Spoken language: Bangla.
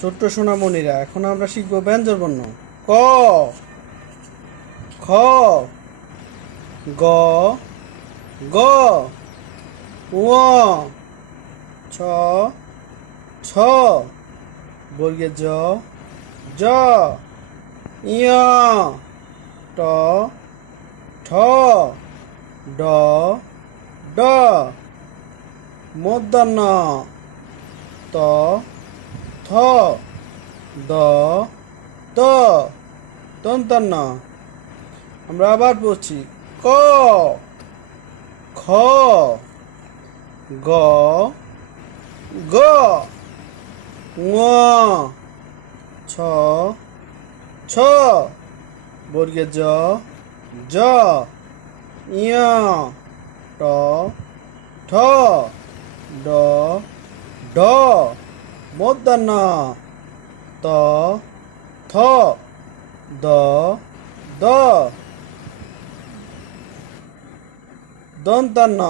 ছোট্ট সোনামণিরা, এখন আমরা শিখব ব্যঞ্জন বর্ণ। ক, খ, গ, গ, ঙ, ছ, ছ, বর্গের জ, জ, ইয়, ট, ঠ, ড, ড, মূর্ধন্য ত, থ, দ, দ, দন্তান্ন। আমরা আবার পড়ছি। ক, খ, গ, গ, ঙ, ছ, ছ, বর্গের জ, জ, ইয়, ট, ঠ, ড, ঢ, মূর্ধন্য ত, থ, দ, দ, দন্তান্ন।